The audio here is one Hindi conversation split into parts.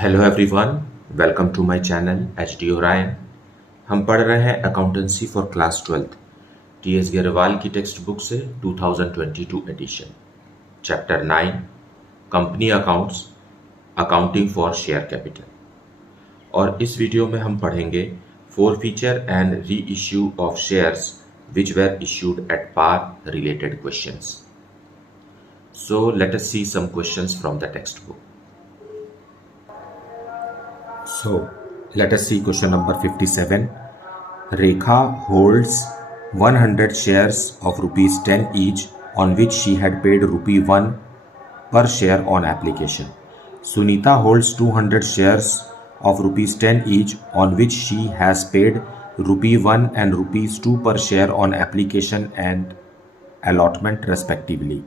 Hello everyone, welcome to my channel H D Orion. हम पढ़ रहे हैं accountancy for class 12 T S Grewal की टेक्स्ट बुक से 2022 edition, chapter 9 company accounts, accounting for share capital. और इस वीडियो में हम पढ़ेंगे forfeiture and reissue of shares which were issued at par related questions. So let us see some questions from the textbook. So, let us see question number 57. Rekha holds 100 shares of rupees 10 each on which she had paid rupee 1 per share on application. Sunita holds 200 shares of rupees 10 each on which she has paid rupee 1 and rupees 2 per share on application and allotment respectively.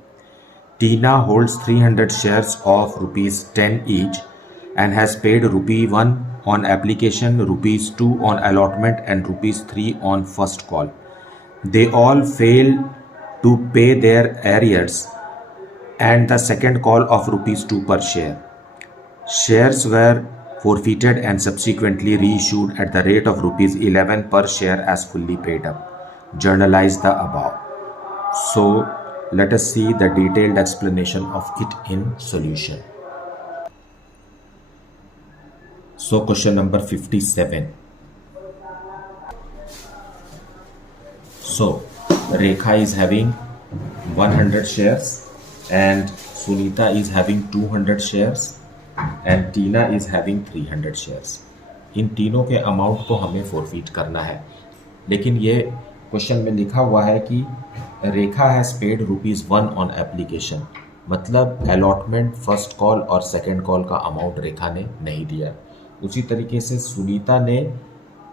Tina holds 300 shares of rupees 10 each and has paid rupee 1 on application, rupees 2 on allotment and rupees 3 on first call. They all fail to pay their arrears and the second call of rupees 2 per share. Shares were forfeited and subsequently reissued at the rate of rupees 11 per share as fully paid up. Journalize the above. So let us see the detailed explanation of it in solution. So question number 57. So Rekha is having 100 shares and Sunita is having 200 shares and Tina is having 300 shares. इन तीनों के अमाउंट को हमें फोरफीट करना है, लेकिन ये क्वेश्चन में लिखा हुआ है कि Rekha has paid rupees 1 on application, मतलब अलॉटमेंट, फर्स्ट कॉल और सेकेंड कॉल का अमाउंट रेखा ने नहीं दिया। उसी तरीके से सुनीता ने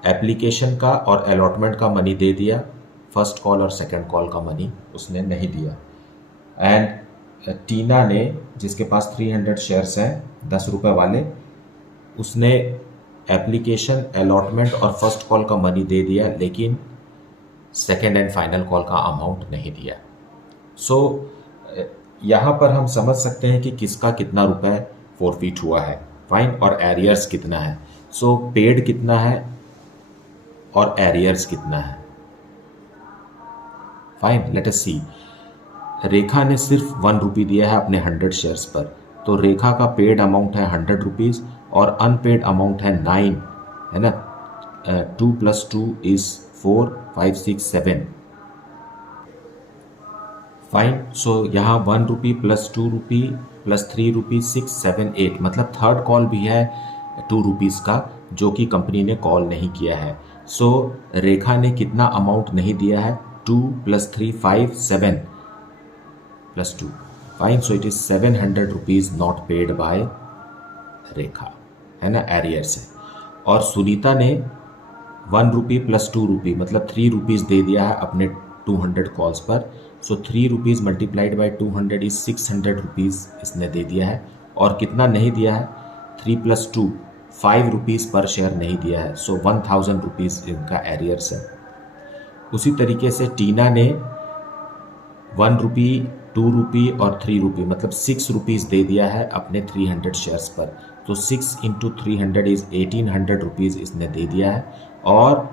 एप्लीकेशन का और अलॉटमेंट का मनी दे दिया, फर्स्ट कॉल और सेकंड कॉल का मनी उसने नहीं दिया। एंड टीना ने, जिसके पास 300 शेयर्स हैं 10 रुपये वाले, उसने एप्लीकेशन, अलॉटमेंट और फर्स्ट कॉल का मनी दे दिया, लेकिन सेकंड एंड फाइनल कॉल का अमाउंट नहीं दिया। सो यहाँ पर हम समझ सकते हैं कि किसका कितना रुपए फोरफीट हुआ है, फाइन, और एरियर्स कितना है। सो पेड कितना है और एरियर्स कितना है, फाइन। लेट अस सी। रेखा ने सिर्फ 1 रुपी दिया है अपने 100 शेयर्स पर, तो रेखा का पेड अमाउंट है 100 रुपीज़ और अनपेड अमाउंट है 9, है ना। 2 + 2 = 4, 5, 6, 7, फाइन। सो यहाँ 1 रुपी + 2 रुपी + 3 रुपी 6, 7, 8, मतलब थर्ड कॉल भी है 2 रुपीज़ का, जो कि कंपनी ने कॉल नहीं किया है। सो रेखा ने कितना अमाउंट नहीं दिया है? 2 + 3, 5, 7 + 2, fine. So it is 700 rupees not paid by Rekha, है ना, एरियर्स है। और सुनीता ने 1 रुपी + 2 रुपी मतलब 3 रुपीज़ दे दिया है अपने 200 कॉल्स पर। सो 3 रुपीज़ मल्टीप्लाइड बाई 200 = 600 रुपीज़ इसने दे दिया है। और कितना नहीं दिया है? 3 + 2, 5 रुपीज़ पर शेयर नहीं दिया है। सो 1000 रुपीज़ इनका एरियर्स है। उसी तरीके से टीना ने 1 रुपी, 2 रुपी और 3 रुपी मतलब 6 रुपीज़ दे दिया है अपने 300 शेयर्स पर। तो 6 × 300 = 1800 रुपीज़ इसने दे दिया है। और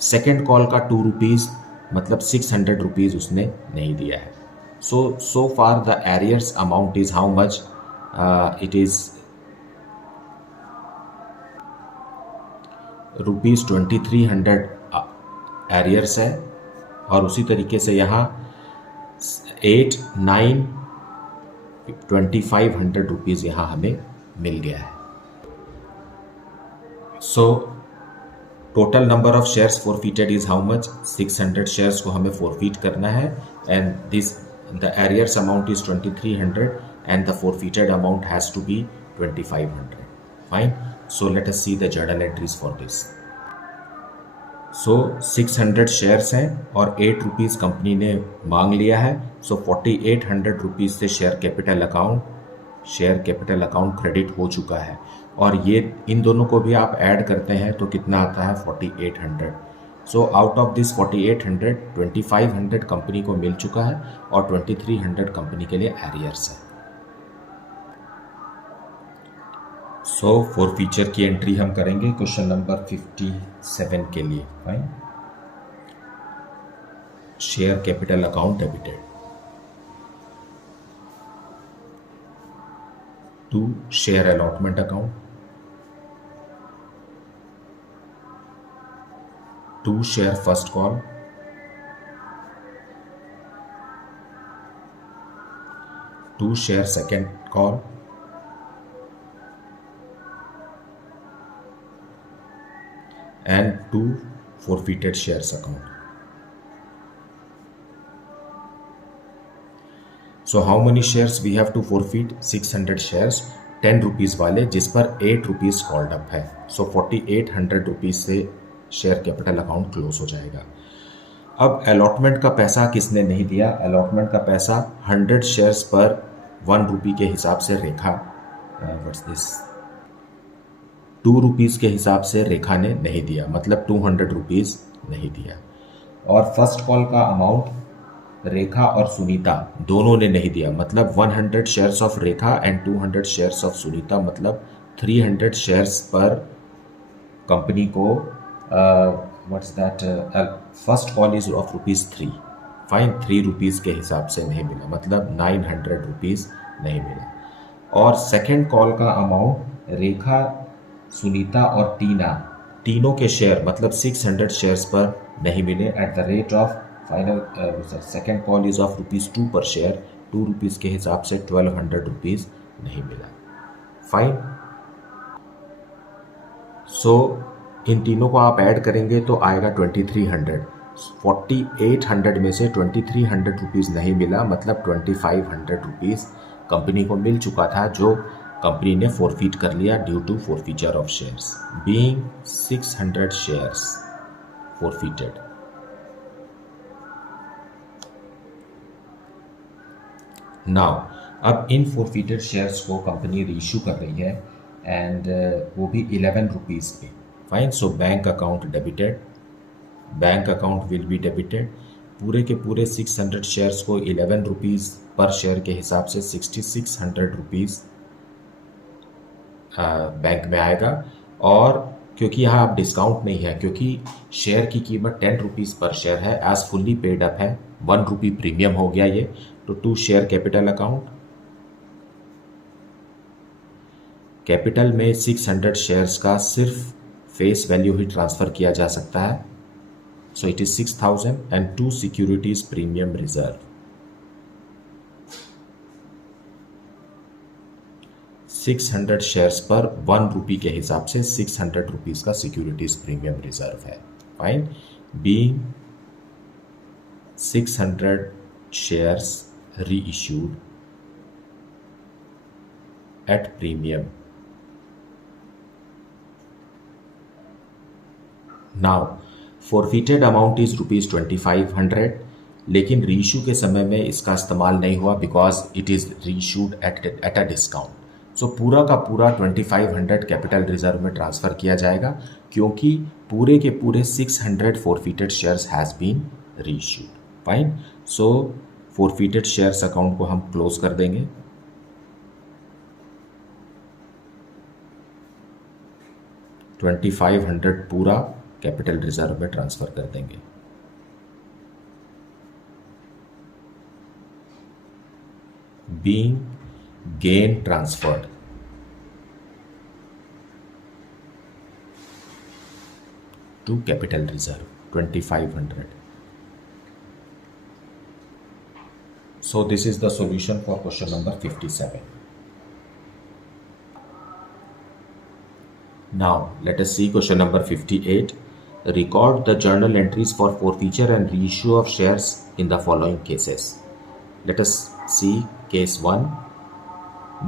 सेकेंड कॉल का 2 रुपीज़ मतलब 600 रुपीज़ उसने नहीं दिया है। So far the arrears amount is how much? It is rupees 2300 arrears है। और उसी तरीके से यहाँ 8, 9, 2500 रुपीज़ यहाँ हमें मिल गया है। So total number of shares forfeited is how much? 600 shares को हमें फोरफीट करना है। And this the arrears amount is 2300 and the forfeited amount has to be 2500, fine. So let us see the journal entries for this. So 600 shares हैं और 8 रुपीज़ कंपनी ने मांग लिया है। सो 4800 रुपीज़ से शेयर कैपिटल अकाउंट क्रेडिट हो चुका है। और ये इन दोनों को भी आप ऐड करते हैं तो कितना आता है? 4800। So out of this 4800, 2500 company को मिल चुका है और 2300 कंपनी के लिए एरियर्स है। सो फॉर फीचर की एंट्री हम करेंगे क्वेश्चन नंबर 57 के लिए। Fine, share capital account debited to share allotment account to share first call to share second call and 2 forfeited shares account. So how many shares we have to forfeit? 600 shares, 10 rupees वाले, जिस पर 8 rupees called up है. So 4800 rupees से शेयर कैपिटल अकाउंट क्लोज हो जाएगा। अब अलॉटमेंट का पैसा किसने नहीं दिया? अलॉटमेंट का पैसा 100 शेयर्स पर 1 रुपी के हिसाब से रेखा व्हाट्स दिस 2 रुपीज़ के हिसाब से रेखा ने नहीं दिया, मतलब 200 रुपीज़ नहीं दिया। और फर्स्ट कॉल का अमाउंट रेखा और सुनीता दोनों ने नहीं दिया, मतलब 100 shares of Rekha and 200 shares of Sunita, मतलब 300 शेयर्स पर कंपनी को what's that first call is of ₹3। Fine, 3 rupees के हिसाब से नहीं मिला, मतलब 900 रुपीज़ नहीं मिला। और सेकेंड कॉल का अमाउंट रेखा, सुनीता और टीना तीनों के शेयर, मतलब 600 शेयर्स पर नहीं मिले at the rate of final second call is of ₹2 पर शेयर, 2 रुपीज़ के हिसाब से 1200 रुपीज़ नहीं मिला। फाइन, सो इन तीनों को आप ऐड करेंगे तो आएगा 2300। 4800 में से 2300 रुपीज़ नहीं मिला, मतलब 2500 रुपीज़ कंपनी को मिल चुका था, जो कंपनी ने फोरफीट कर लिया due to forfeiture of shares, being 600 shares forfeited. Now अब इन फोरफीटेड शेयर्स को कंपनी रीइश्यू कर रही है एंड वो भी 11 रुपीज़ पे। Fine, so bank account debited, bank account will be debited. पूरे के पूरे 600 शेयर्स को 11 रुपीज़ पर शेयर के हिसाब से 6600 रुपीज़ बैंक में आएगा। और क्योंकि यहाँ अब डिस्काउंट नहीं है, क्योंकि शेयर की कीमत 10 रुपीज़ पर शेयर है, एज फुल्ली पेड अप है, 1 रुपी प्रीमियम हो गया ये, तो to share capital account, capital में 600 शेयर्स का सिर्फ फेस वैल्यू ही ट्रांसफ़र किया जा सकता है, सो it is 6000 and 2 securities premium reserve. 600 shares पर 1 रुपी के हिसाब से 600 रुपीज़ का सिक्योरिटीज प्रीमियम रिजर्व है। Fine, being 600 shares reissued at premium. Now forfeited amount is ₹2500, लेकिन रीइश्यू के समय में इसका इस्तेमाल नहीं हुआ because it is reissued at a discount. So पूरा का पूरा 2500 कैपिटल रिजर्व में ट्रांसफ़र किया जाएगा, क्योंकि पूरे के पूरे 600 forfeited shares has been reissued. Fine, so forfeited shares account को हम क्लोज कर देंगे। $2500 पूरा कैपिटल रिजर्व में ट्रांसफ़र कर देंगे। Being gain transferred to capital reserve 2500. So this is the solution for question number 57. Now let us see question number 58. Record the journal entries for forfeiture and reissue of shares in the following cases. Let us see case 1.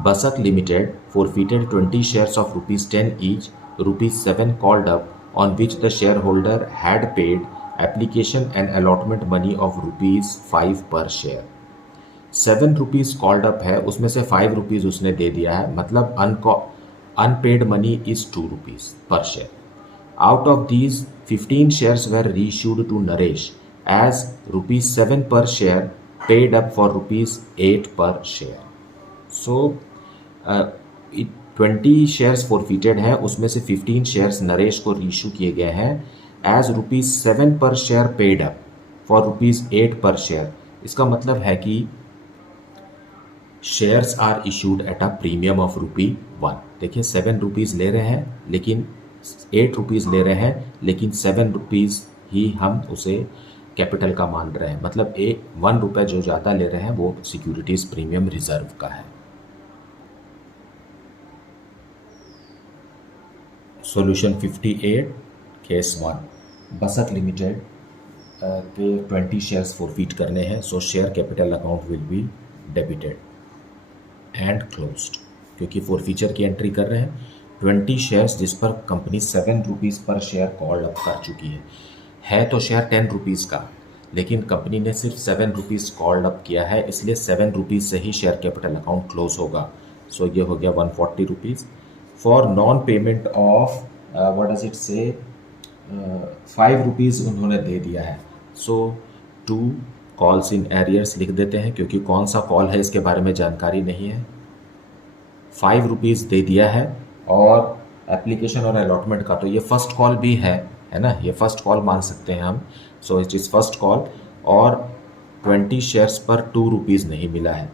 Basak Limited forfeited 20 shares of ₹10 each, ₹7 called up, on which the shareholder had paid application and allotment money of ₹5 per share. 7 rupees called up है, उसमें से 5 रुपीज़ उसने दे दिया है, मतलब unpaid money is 2 rupees per share. Out of these, 15 shares were reissued to Naresh as ₹7 per share paid up for ₹8 per share. So, 20 20 shares forfeited हैं, उसमें से 15 शेयर्स नरेश को रीइशू किए गए हैं एज ₹7 पर शेयर पेड अप फॉर ₹8 पर शेयर। इसका मतलब है कि shares are issued at a premium of ₹1। देखिए 7 रुपीज़ ले रहे हैं लेकिन 8 रुपीज़ ले रहे हैं, लेकिन 7 रुपीज़ ही हम उसे कैपिटल का मान रहे हैं, मतलब 1 रुपये जो ज़्यादा ले रहे हैं वो सिक्योरिटीज़ प्रीमियम रिजर्व का है। सॉल्यूशन 58 केस 1, बसत लिमिटेड के 20 शेयर्स फॉरफिट करने हैं, सो share capital account will be debited and closed, क्योंकि फॉरफीचर की एंट्री कर रहे हैं 20 शेयर्स जिस पर company 7 rupees per share call up कर चुकी है तो शेयर 10 रुपीज़ का, लेकिन कंपनी ने सिर्फ 7 रुपीज़ कॉल्ड अप किया है, इसलिए 7 रुपीज़ से ही शेयर कैपिटल अकाउंट क्लोज होगा। सो ये हो गया 140 rupees for non payment of what does it से 5 रुपीज़ उन्होंने दे दिया है। सो 2 कॉल्स इन एरियर्स लिख देते हैं, क्योंकि कौन सा कॉल है इसके बारे में जानकारी नहीं है। 5 रुपीज़ दे दिया है और एप्लीकेशन और अलॉटमेंट का तो ये फर्स्ट कॉल भी है ना, ये फर्स्ट कॉल मान सकते हैं हम। सो इट इज़ फर्स्ट कॉल और 20 शेयर्स पर 2 रुपीज़ नहीं मिला है,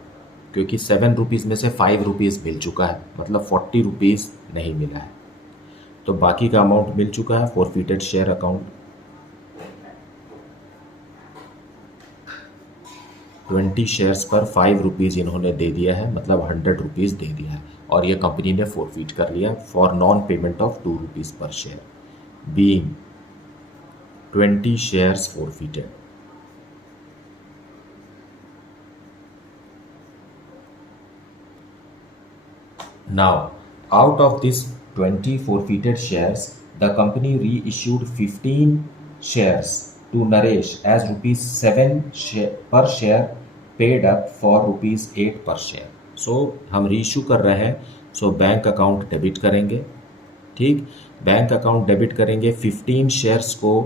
क्योंकि 7 रुपीज़ में से 5 रुपीज़ मिल चुका है, मतलब 40 रुपीज़ नहीं मिला है। तो बाकी का अमाउंट मिल चुका है फॉरफिटेड शेयर अकाउंट। 20 शेयर्स पर 5 रुपीज़ इन्होंने दे दिया है, मतलब 100 रुपीज़ दे दिया है, और ये कंपनी ने फॉरफिट कर लिया for non payment of 2 rupees per share, being 20 shares forfeited. Now, out of this 20 forfeited shares, the company reissued 15 shares to Naresh as ₹7 per share paid up for ₹8 per share. So, हम रीइश्यू कर रहे हैं, सो बैंक अकाउंट डेबिट करेंगे, ठीक, बैंक अकाउंट डेबिट करेंगे। 15 शेयर्स को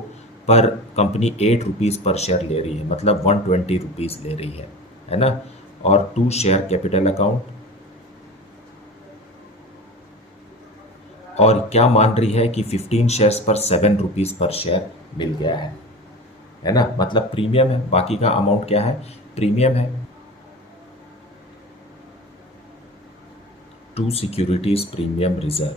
पर कंपनी 8 रुपीज़ पर शेयर ले रही है, मतलब 120 रुपीज़ ले रही है ना, और 2 शेयर कैपिटल अकाउंट, और क्या मान रही है कि 15 शेयर्स पर 7 रुपीज़ पर शेयर मिल गया है ना, मतलब प्रीमियम है। बाकी का अमाउंट क्या है, प्रीमियम है। 2 सिक्योरिटीज प्रीमियम रिजर्व,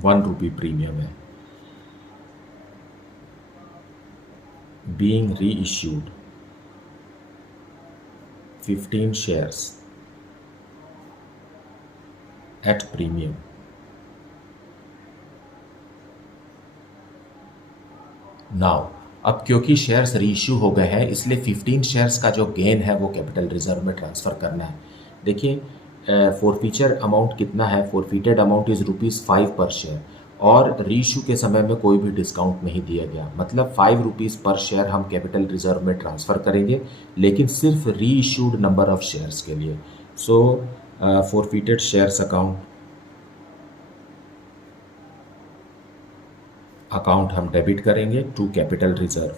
₹1 प्रीमियम है, being reissued 15 shares at premium. Now अब क्योंकि शेयर्स रीइश्यू हो गए हैं, इसलिए 15 शेयर्स का जो गेन है वो कैपिटल रिजर्व में ट्रांसफ़र करना है। देखिए फॉरफीचर अमाउंट कितना है, फॉरफिटेड अमाउंट इज़ ₹5 पर शेयर, और रीइश्यू के समय में कोई भी डिस्काउंट नहीं दिया गया, मतलब 5 रुपीज़ पर शेयर हम कैपिटल रिजर्व में ट्रांसफ़र करेंगे, लेकिन सिर्फ रीइश्यूड नंबर ऑफ शेयर्स के लिए। सो फॉरफिटेड शेयर्स अकाउंट हम डेबिट करेंगे to capital reserve.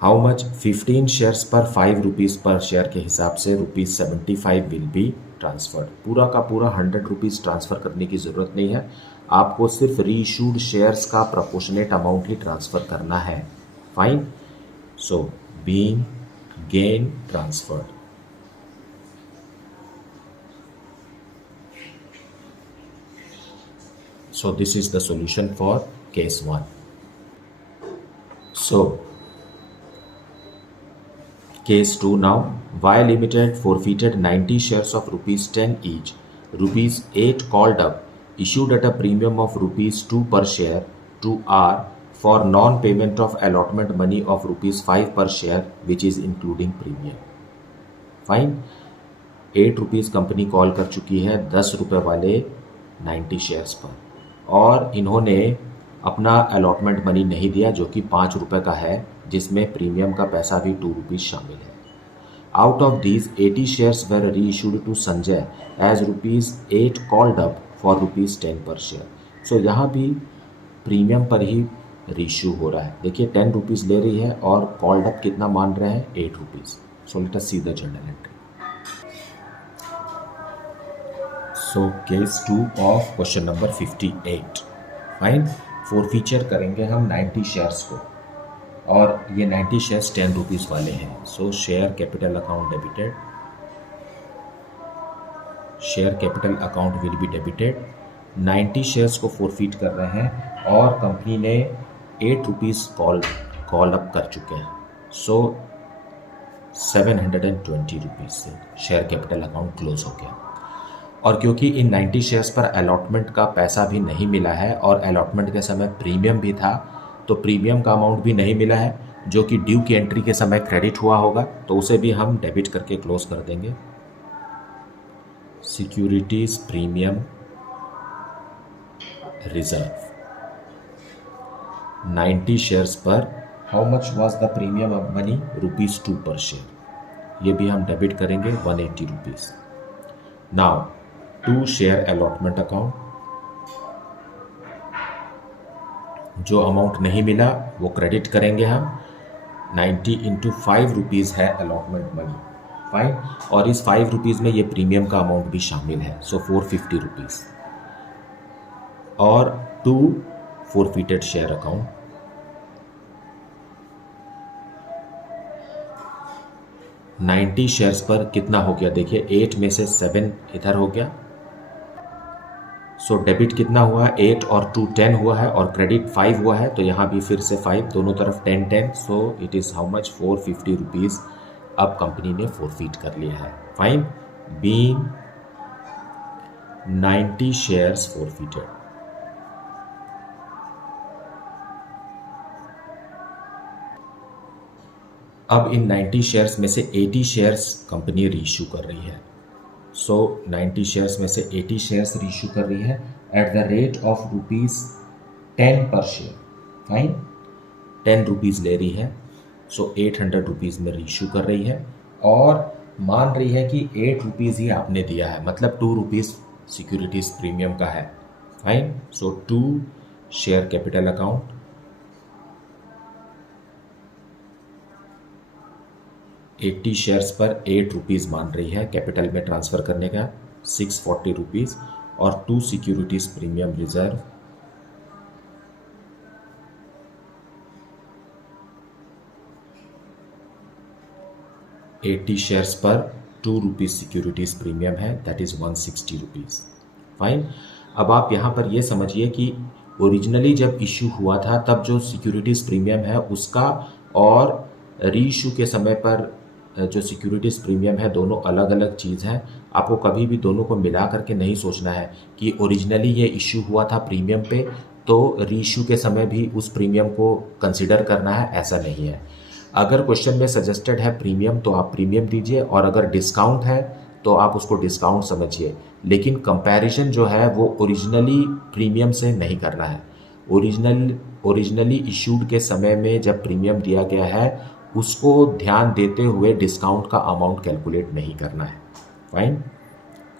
How much, 15 shares पर 5 रुपीज़ पर शेयर के हिसाब से ₹75 विल बी ट्रांसफर्ड। पूरा का पूरा 100 रुपीज़ ट्रांसफ़र करने की ज़रूरत नहीं है, आपको सिर्फ रीइश्यूड शेयर्स का प्रोपोर्शनेट अमाउंट ही ट्रांसफ़र करना है। Fine, so being gain transferred. So this is the solution for case 1. So case 2 now, Y Limited forfeited 90 shares of ₹10 each, ₹8 called up, issued at a premium of ₹2 per share to R for non-payment of allotment money of ₹5 per share, which is including premium. Fine, 8 rupees company call कर चुकी है 10 रुपये वाले 90 शेयर्स पर, और इन्होंने अपना अलॉटमेंट मनी नहीं दिया जो कि 5 रुपये का है, जिसमें प्रीमियम का पैसा भी 2 रुपीज़ शामिल है। Out of these 80 shares were reissued to Sanjay as ₹8 called up for ₹10 per share. सो यहाँ भी प्रीमियम पर ही रीइश्यू हो रहा है। देखिए 10 रुपीज़ ले रही है और कॉल्ड अप कितना मान रहे हैं, 8 rupees. So let us see the journal entry. So case 2 of question number 58। Fine, forfeiture करेंगे हम 90 शेयर्स को और ये 90 शेयर्स 10 रुपीज़ वाले हैं। सो share capital account debited, share capital account will be debited. 90 shares को फॉरफीट कर रहे हैं और कंपनी ने 8 रुपीज़ कॉल अप कर चुके हैं। सो 720 रुपीज़ से शेयर कैपिटल अकाउंट क्लोज हो गया। और क्योंकि इन 90 शेयर्स पर अलॉटमेंट का पैसा भी नहीं मिला है और अलॉटमेंट के समय प्रीमियम भी था, तो प्रीमियम का अमाउंट भी नहीं मिला है जो कि ड्यू की एंट्री के समय क्रेडिट हुआ होगा, तो उसे भी हम डेबिट करके क्लोज कर देंगे। सिक्योरिटीज प्रीमियम रिजर्व 90 शेयर्स पर how much was the premium money, ₹2 पर शेयर, ये भी हम डेबिट करेंगे 180 rupees. Now 2 share allotment account, जो अमाउंट नहीं मिला वो क्रेडिट करेंगे हम। 90 इंटू 5 रुपीज़ है अलॉटमेंट मनी, फाइन। और इस 5 रुपीज़ में ये प्रीमियम का अमाउंट भी शामिल है, सो 450 रुपीज़। और 2 फॉरफीटेड शेयर अकाउंट, $90 शेयर्स पर कितना हो गया, देखिए 8 में से 7 इधर हो गया। सो डेबिट कितना हुआ, 8 और 2 10 हुआ है और क्रेडिट 5 हुआ है, तो यहाँ भी फिर से 5, दोनों तरफ 10 10। So it is how much, 450 rupees अब कंपनी ने फॉरफीट कर लिया है। Fine, being 90 shares forfeited. अब इन 90 शेयर्स में से 80 शेयर्स कंपनी रीइश्यू कर रही है। सो 90 शेयर्स में से 80 शेयर्स रीइश्यू कर रही है at the rate of ₹10 per share. Fine, 10 rupees ले रही है, सो 800 रुपीज़ में रीइश्यू कर रही है और मान रही है कि 8 रुपीज़ ही आपने दिया है, मतलब 2 रुपीज़ सिक्योरिटीज़ प्रीमियम का है। फाइन, सो 2 शेयर कैपिटल अकाउंट, $80 शेयर्स पर 8 रुपीज़ मान रही है कैपिटल में ट्रांसफ़र करने का, 640 रुपीज़। और 2 सिक्योरिटीज़ प्रीमियम रिजर्व, $80 शेयर्स पर 2 रुपीज़ सिक्योरिटीज़ प्रीमियम है, दैट इज़ 160 रुपीज़। फाइन, अब आप यहाँ पर ये समझिए कि ओरिजिनली जब इश्यू हुआ था तब जो सिक्योरिटीज़ प्रीमियम है उसका और रीइश्यू के समय पर जो सिक्योरिटीज़ प्रीमियम है दोनों अलग अलग चीज़ हैं। आपको कभी भी दोनों को मिला करके नहीं सोचना है कि ओरिजिनली ये इश्यू हुआ था प्रीमियम पे तो रीइश्यू के समय भी उस प्रीमियम को कंसिडर करना है, ऐसा नहीं है। अगर क्वेश्चन में सजेस्टेड है प्रीमियम तो आप प्रीमियम दीजिए और अगर डिस्काउंट है तो आप उसको डिस्काउंट समझिए, लेकिन कंपैरिजन जो है वो ओरिजिनली प्रीमियम से नहीं करना है। ओरिजिनली इश्यूड के समय में जब प्रीमियम दिया गया है उसको ध्यान देते हुए डिस्काउंट का अमाउंट कैलकुलेट नहीं करना है। Fine,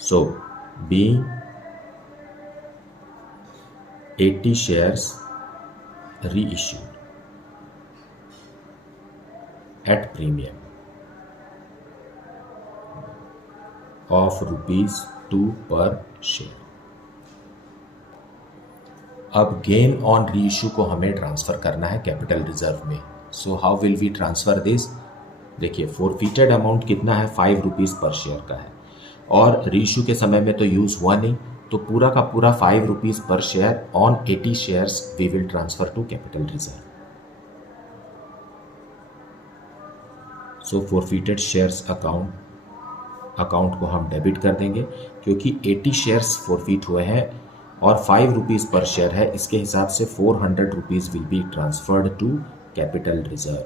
so being 80 shares reissued at premium of ₹2 पर शेयर। अब गेन ऑन रीइश्यू को हमें ट्रांसफ़र करना है कैपिटल रिजर्व में। So how will we transfer this, देखिए फॉरफीटेड अमाउंट कितना है, 5 रुपीज़ पर शेयर का है और रीइश्यू के समय में तो यूज़ हुआ नहीं, तो पूरा का पूरा 5 rupees per share on 80 shares we will transfer to capital reserve. So forfeited shares account को हम डेबिट कर देंगे क्योंकि 80 शेयर्स फॉरफीट हुए हैं और 5 रुपीज़ पर शेयर है, इसके हिसाब से 400 rupees will be transferred to capital reserve.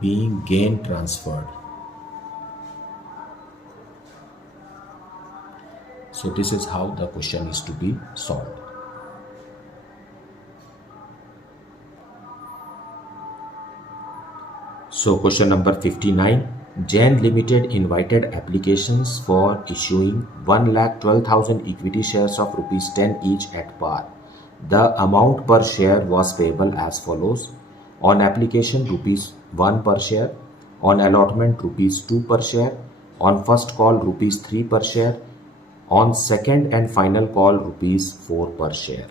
Being gain transferred. So this is how the question is to be solved. So question number 59. Jain Limited invited applications for issuing 1,12,000 equity shares of rupees 10 each at par. The amount per share was payable as follows. On application rupees 1 per share. On allotment rupees 2 per share. On first call rupees 3 per share. On second and final call rupees 4 per share.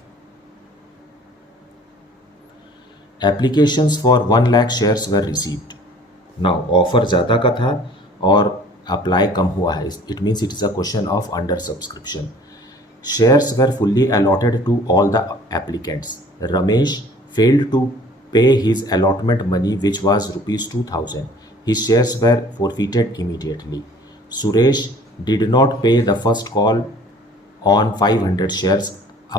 Applications for 1 lakh shares were received. Now offer ज़्यादा का था और अप्लाई कम हुआ है. It means it is a question of under subscription. Shares were fully allotted to all the applicants. Ramesh failed to pay his allotment money, which was rupees 2,000. His shares were forfeited immediately. Suresh did not pay the first call on 500 shares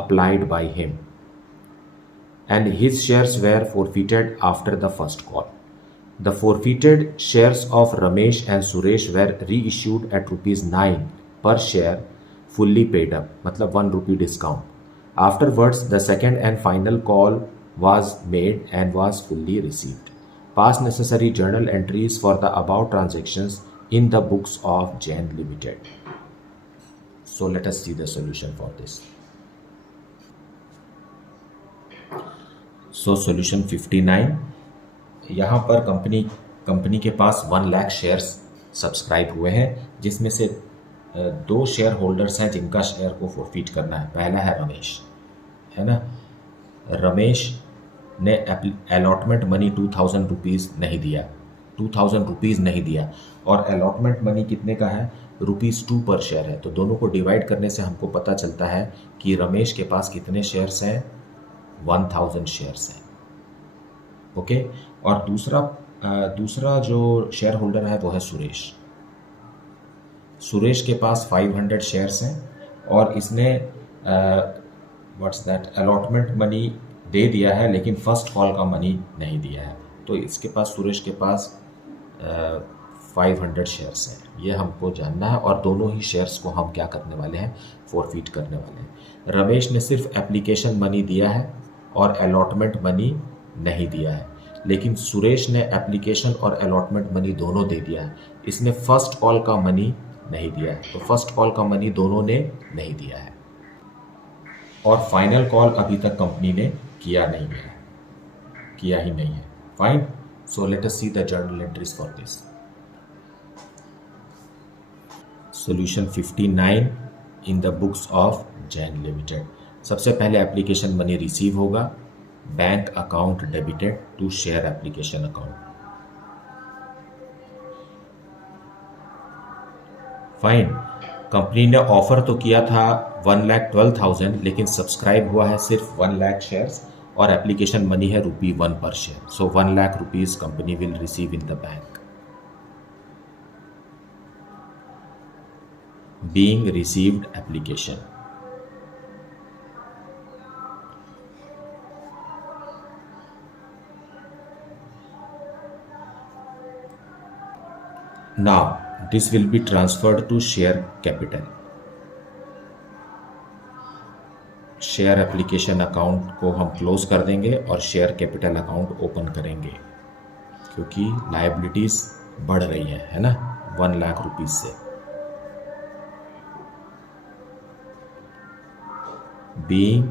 applied by him, and his shares were forfeited after the first call. The forfeited shares of Ramesh and Suresh were reissued at rupees 9 per share, fully paid up, मतलब 1 rupee discount. Afterwards, the second and final call was made and was fully received. Pass necessary journal entries for the above transactions in the books of Jain Limited. So let us see the solution for this. So solution 59. यहाँ पर कंपनी के पास 1 लाख शेयर्स सब्सक्राइब हुए हैं, जिसमें से 2 शेयर होल्डर्स हैं जिनका शेयर को फोरफिट करना है. पहला है रमेश, है ना. रमेश ने अलॉटमेंट मनी 2,000 रुपीज़ नहीं दिया, 2,000 रुपीज़ नहीं दिया, और अलॉटमेंट मनी कितने का है, रुपीज़ 2 पर शेयर है. तो दोनों को डिवाइड करने से हमको पता चलता है कि रमेश के पास कितने शेयर्स हैं, 1,000 शेयर्स हैं. ओके. और दूसरा जो शेयर होल्डर है वो है सुरेश. सुरेश के पास 500 शेयर्स हैं और इसने व्हाट्स दैट अलॉटमेंट मनी दे दिया है, लेकिन फर्स्ट कॉल का मनी नहीं दिया है. तो इसके पास, सुरेश के पास 500 शेयर्स हैं. ये हमको जानना है, और दोनों ही शेयर्स को हम क्या करने वाले हैं, फोरफिट करने वाले हैं. रमेश ने सिर्फ एप्लीकेशन मनी दिया है और अलॉटमेंट मनी नहीं दिया है, लेकिन सुरेश ने एप्लीकेशन और अलॉटमेंट मनी दोनों दे दिया है. इसने फर्स्ट कॉल का मनी नहीं दिया है, तो फर्स्ट कॉल का मनी दोनों ने नहीं दिया है. और फाइनल कॉल अभी तक कंपनी ने किया ही नहीं है. Fine. So let us see the journal entries for this. Solution 59 in the books of Jain limited. सबसे पहले एप्लीकेशन मनी रिसीव होगा. Bank account debited to share application account. Fine. Company ने ऑफर तो किया था 1,12,000, लेकिन सब्सक्राइब हुआ है सिर्फ 1 लाख शेयर्स, और एप्लीकेशन मनी है ₹1 पर share. So 1 lakh rupees company will receive in the bank. Being received application. Now this will be transferred to share capital. Share application account को हम क्लोज कर देंगे और शेयर कैपिटल अकाउंट ओपन करेंगे, क्योंकि लायबिलिटीज बढ़ रही है ना, 1 लाख रुपीज से. Being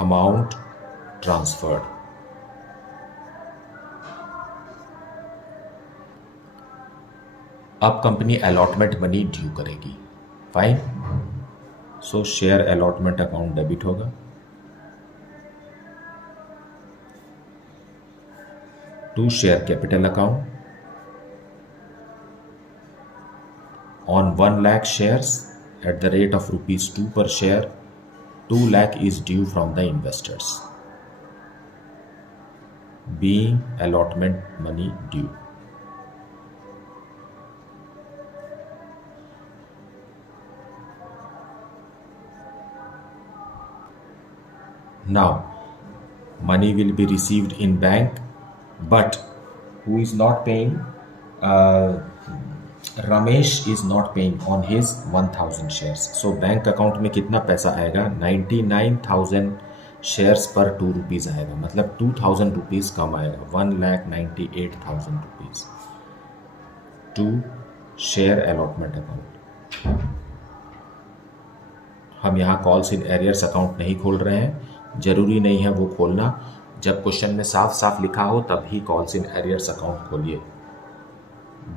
amount transferred. अब कंपनी अलॉटमेंट मनी ड्यू करेगी. Fine. So share allotment account debit होगा. To share capital account. On 1 lakh shares at the rate of ₹2 per share, 2 lakh is due from the investors. Being allotment money due. Now, money will be received in bank, but who is not paying? Ramesh is not paying on his 1,000 shares. So bank account में कितना पैसा आएगा? 99,000 शेयर्स पर 2 रुपीज़ आएगा, मतलब 2000 रुपीज़ कम आएगा, 1,98,000 rupees to share allotment account. हम यहाँ कॉल्स इन एरियर्स अकाउंट नहीं खोल रहे हैं, ज़रूरी नहीं है वो खोलना। जब क्वेश्चन में साफ साफ लिखा हो तभी कॉल्स इन एरियर्स अकाउंट खोलिए।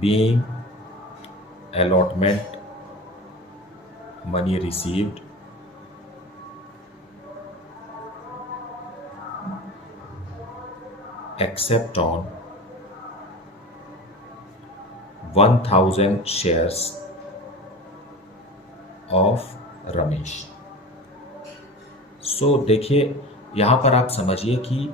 Being allotment money received except on 1000 shares of Ramesh. So देखिए यहाँ पर आप समझिए कि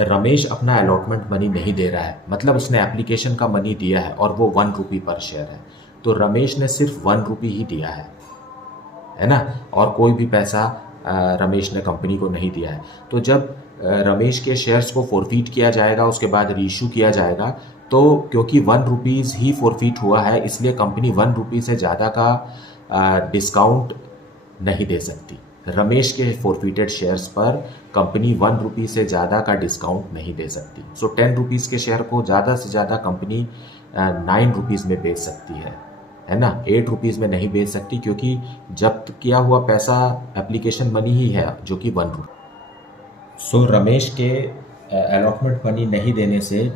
रमेश अपना अलॉटमेंट मनी नहीं दे रहा है, मतलब उसने एप्लीकेशन का मनी दिया है और वो 1 रुपी पर शेयर है, तो रमेश ने सिर्फ 1 रुपी ही दिया है ना, और कोई भी पैसा रमेश ने कंपनी को नहीं दिया है। तो जब रमेश के शेयर्स को फोरफीट किया जाएगा, उसके बाद रीइशू किया जाएगा, तो क्योंकि 1 रुपीज़ ही फोरफीट हुआ है, इसलिए कंपनी 1 रुपी से ज़्यादा का डिस्काउंट नहीं दे सकती। रमेश के फोरफिटेड शेयर्स पर कंपनी 1 रुपी से ज़्यादा का डिस्काउंट नहीं दे सकती। सो 10 रुपीज़ के शेयर को ज़्यादा से ज़्यादा कंपनी 9 रुपीज़ में बेच सकती है ना, 8 रुपीज़ में नहीं बेच सकती, क्योंकि जब्त किया हुआ पैसा एप्लीकेशन मनी ही है जो कि 1 रुपी। सो रमेश के अलॉटमेंट मनी नहीं देने से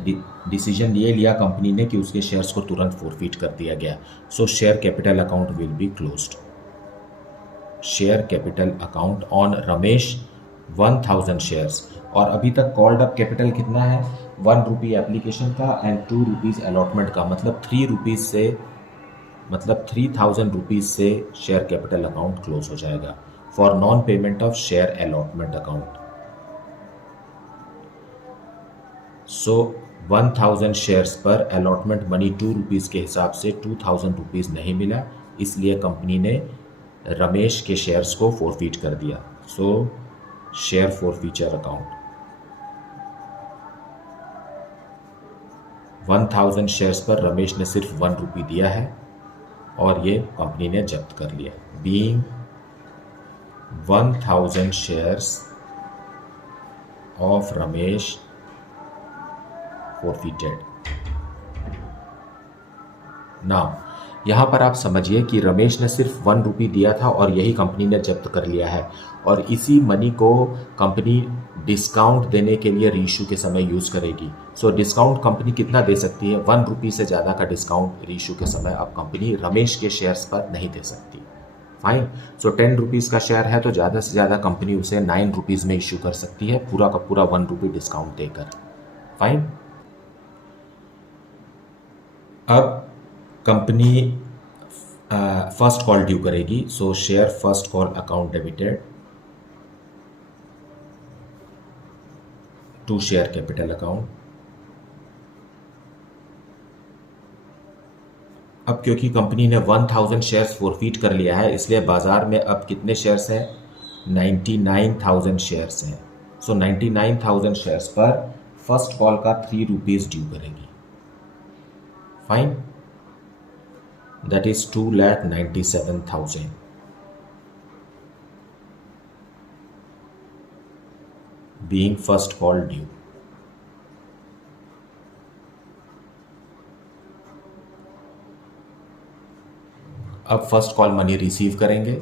डिसीजन ये लिया कंपनी ने कि उसके शेयर्स को तुरंत फोरफिट कर दिया गया। सो share capital account will be closed. Share capital account on Ramesh 1000 shares, और अभी तक कॉल्ड अप कैपिटल कितना है, 1 रुपी एप्लीकेशन का एंड 2 रुपीज़ अलॉटमेंट का, मतलब 3 रुपीज़ से, मतलब 3000 रुपीज़ से शेयर कैपिटल अकाउंट क्लोज हो जाएगा for non payment of share allotment account. So 1000 shares पर अलॉटमेंट मनी 2 रुपीज़ के हिसाब से 2000 रुपीज़ नहीं मिला, इसलिए कंपनी ने रमेश के शेयर्स को फोरफीट कर दिया। सो शेयर फोरफीचर अकाउंट, 1000 शेयर्स पर रमेश ने सिर्फ 1 रुपी दिया है और ये कंपनी ने जब्त कर लिया। Being 1000 shares of Ramesh forfeited. Now यहाँ पर आप समझिए कि रमेश ने सिर्फ 1 रुपी दिया था और यही कंपनी ने जब्त कर लिया है, और इसी मनी को कंपनी डिस्काउंट देने के लिए रीइशू के समय यूज़ करेगी। सो डिस्काउंट कंपनी कितना दे सकती है, 1 रुपी से ज़्यादा का डिस्काउंट रीइशू के समय अब कंपनी रमेश के शेयर्स पर नहीं दे सकती। फाइन। सो 10 रुपीज़ का शेयर है तो ज़्यादा से ज़्यादा कंपनी उसे 9 रुपीज़ में इशू कर सकती है, पूरा का पूरा 1 रुपी डिस्काउंट देकर। फाइन। अब कंपनी फर्स्ट कॉल ड्यू करेगी। So share first call account debited to share capital account. अब क्योंकि कंपनी ने 1000 शेयर्स फोरफीट कर लिया है, इसलिए बाजार में अब कितने शेयर्स हैं, 99,000 शेयर्स हैं। सो 99,000 शेयर्स पर फर्स्ट कॉल का 3 रुपीज़ ड्यू करेगी। Fine, that is 2,97,000। being first call due। अब फर्स्ट कॉल मनी रिसीव करेंगे।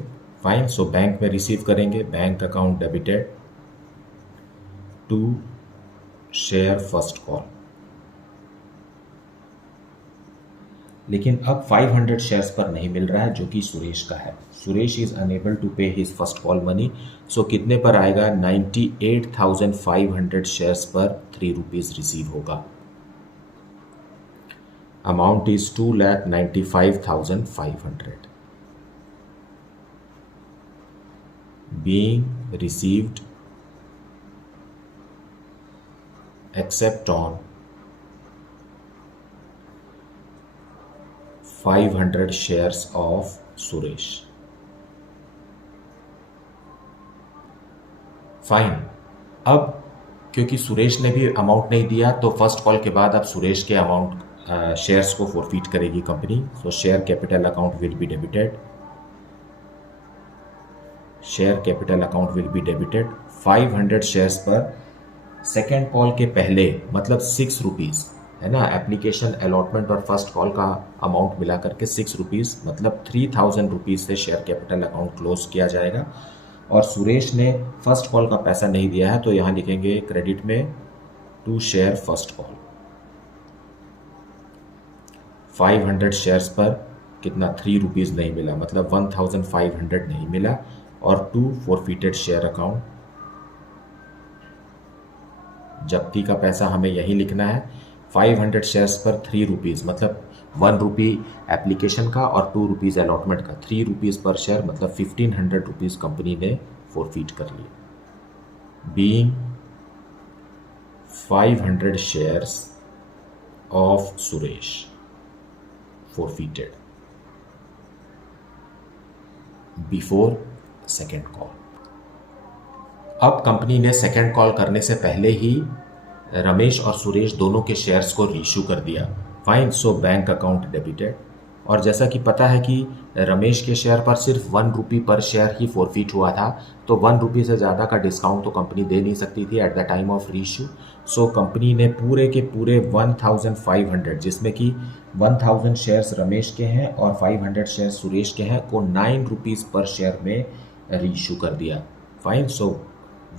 फाइन। सो बैंक में रिसीव करेंगे, bank account debited to share first call. लेकिन अब 500 शेयर्स पर नहीं मिल रहा है जो कि सुरेश का है। सुरेश इज अनेबल टू पे हिज फर्स्ट कॉल मनी। सो कितने पर आएगा, 98,500 शेयर्स पर 3 रुपीज़ रिसीव होगा। Amount is 2,95,500 being received except on 500 shares of Suresh. Fine. अब क्योंकि सुरेश ने भी अमाउंट नहीं दिया तो फर्स्ट कॉल के बाद अब सुरेश के अमाउंट शेयर्स को फोरफीट करेगी company. So share capital account will be debited share capital account will be debited 500 shares पर सेकेंड कॉल के पहले, मतलब 6 रुपीज़ है ना, एप्लीकेशन अलॉटमेंट और फर्स्ट कॉल का अमाउंट मिला करके 6 रुपीज़, मतलब 3000 रुपीज़ से शेयर कैपिटल अकाउंट क्लोज किया जाएगा। और सुरेश ने फर्स्ट कॉल का पैसा नहीं दिया है, तो यहाँ लिखेंगे क्रेडिट में to share first call. 500 shares पर कितना 3 रुपीज़ नहीं मिला, मतलब 1500 नहीं मिला। और टू फॉरफिटेड शेयर अकाउंट, जब्ती का पैसा हमें यही लिखना है। 500 शेयर्स पर 3 रुपीज़, मतलब 1 रुपी एप्लीकेशन का और 2 रुपीज़ अलॉटमेंट का, 3 रुपीज़ पर शेयर, मतलब 1500 रुपीज़ कंपनी ने फॉरफिट कर लिए। Being 500 shares of Suresh forfeited before second call। अब कंपनी ने सेकेंड कॉल करने से पहले ही रमेश और सुरेश दोनों के शेयर्स को रीइश्यू कर दिया। Fine, so bank account debited. और जैसा कि पता है कि रमेश के शेयर पर सिर्फ 1 रुपी पर शेयर ही फॉरफिट हुआ था, तो 1 रुपी से ज़्यादा का डिस्काउंट तो कंपनी दे नहीं सकती थी at the time of reissue. So company ने पूरे के पूरे 1500, जिसमें कि 1000 शेयर्स रमेश के हैं और 500 शेयर्स सुरेश के हैं, को 9 रुपीज़ पर शेयर में रीइश्यू कर दिया। फाइन, सो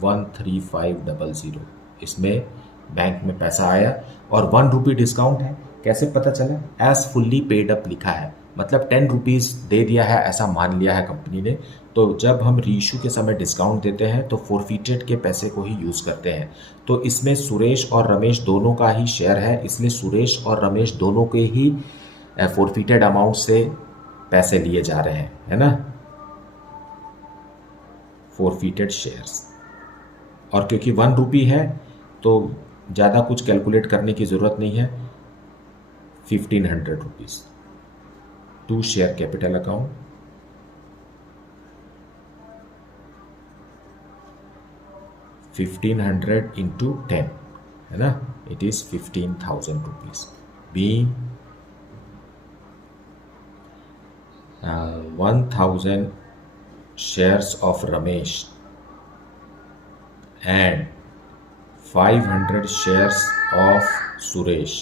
13500 इसमें बैंक में पैसा आया। और 1 रुपी डिस्काउंट है, कैसे पता चला? एज फुल्ली पेड अप लिखा है, मतलब 10 रुपीज़ दे दिया है ऐसा मान लिया है कंपनी ने। तो जब हम रीइश्यू के समय डिस्काउंट देते हैं तो फॉरफिटेड के पैसे को ही यूज़ करते हैं। तो इसमें सुरेश और रमेश दोनों का ही शेयर है, इसलिए सुरेश और रमेश दोनों के ही फॉरफिटेड अमाउंट से पैसे लिए जा रहे हैं, है ना, फॉरफिटेड शेयर्स। और क्योंकि 1 रुपी है तो ज़्यादा कुछ कैलकुलेट करने की ज़रूरत नहीं है। 1500 rupees to share capital account, $1500 into 10 है ना, it is 15,000 rupees. Being 1000 shares of Ramesh and 500 shares of Suresh,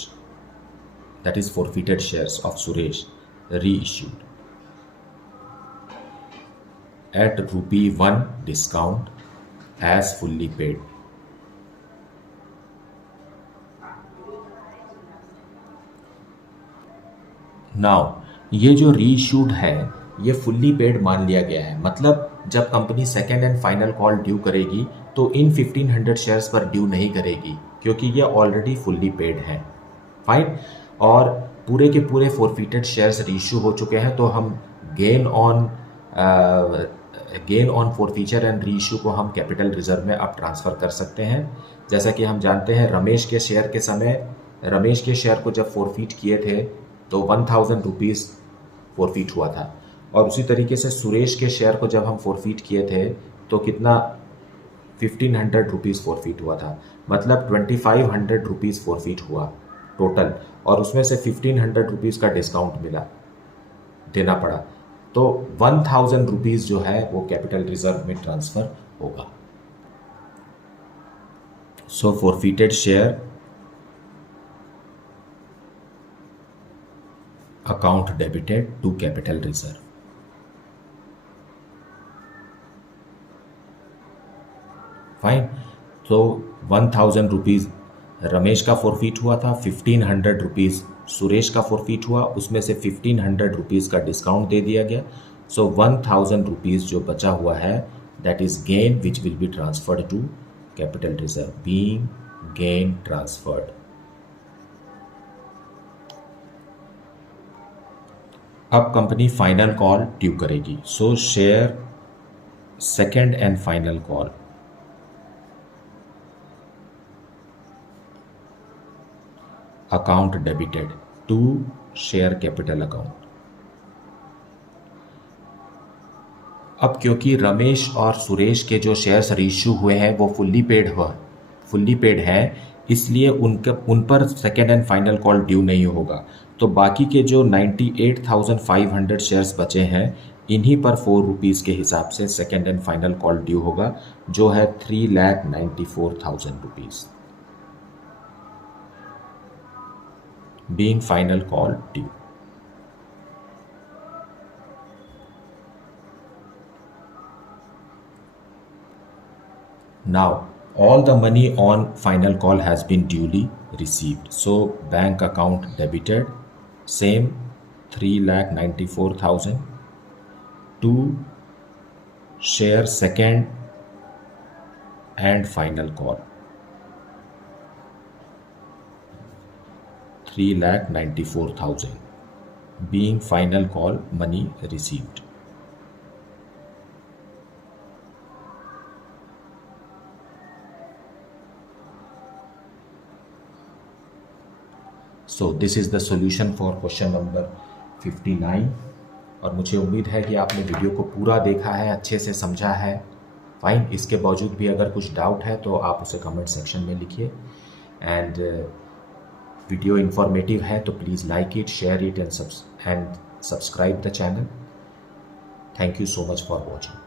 that is forfeited shares of Suresh, reissued at ₹1 discount as fully paid। Now ये जो रीइश्यूड है ये फुल्ली पेड मान लिया गया है, मतलब जब company second and final call due करेगी तो इन 1500 शेयर्स पर ड्यू नहीं करेगी क्योंकि ये ऑलरेडी फुल्ली पेड है। फाइन, और पूरे के पूरे फॉरफिटेड शेयर्स रीइश्यू हो चुके हैं, तो हम gain on forfeiture and reissue को हम कैपिटल रिजर्व में अब ट्रांसफ़र कर सकते हैं। जैसा कि हम जानते हैं रमेश के शेयर को जब फॉरफिट किए थे तो 1000 रुपीज़ फॉरफिट हुआ था, और उसी तरीके से सुरेश के शेयर को जब हम फॉरफिट किए थे तो कितना 1500 रुपीज़ फॉरफिट हुआ था, मतलब 2500 रुपीज़ फॉरफिट हुआ टोटल, और उसमें से 1500 रुपीज़ का डिस्काउंट देना पड़ा, तो 1000 रुपीज़ जो है वो कैपिटल रिजर्व में ट्रांसफ़र होगा। So forfeited share account debited to capital reserve. Fine, तो 1000 रुपीज़ रमेश का फॉरफिट हुआ था, 1500 रुपीज़ सुरेश का फॉरफिट हुआ, उसमें से 1500 रुपीज़ का डिस्काउंट दे दिया गया। सो 1000 रुपीज़ जो बचा हुआ है that is gain which will be transferred to capital reserve, being gain transferred. अब कंपनी फाइनल कॉल ड्यू करेगी, so share second and final call account debited to share capital account. अब क्योंकि रमेश और सुरेश के जो शेयर्स रीइश्यू हुए हैं वो फुल्ली पेड है, इसलिए उन पर second and final call due नहीं होगा। तो बाकी के जो 98,500 शेयर्स बचे हैं इन्हीं पर 4 रुपीज़ के हिसाब से second and final call due होगा, जो है 3,94,000 rupees, being final call due. Now, all the money on final call has been duly received. So, bank account debited, same 3,94,000 to share second and final call. 3,94,000 being final call money received. So this is the solution for question number 59. और मुझे उम्मीद है कि आपने वीडियो को पूरा देखा है, अच्छे से समझा है. फाइन. इसके बावजूद भी अगर कुछ डाउट है तो आप उसे कमेंट सेक्शन में लिखिए. एंड वीडियो इन्फॉर्मेटिव है तो please like it, share it and subscribe the channel. Thank you so much for watching.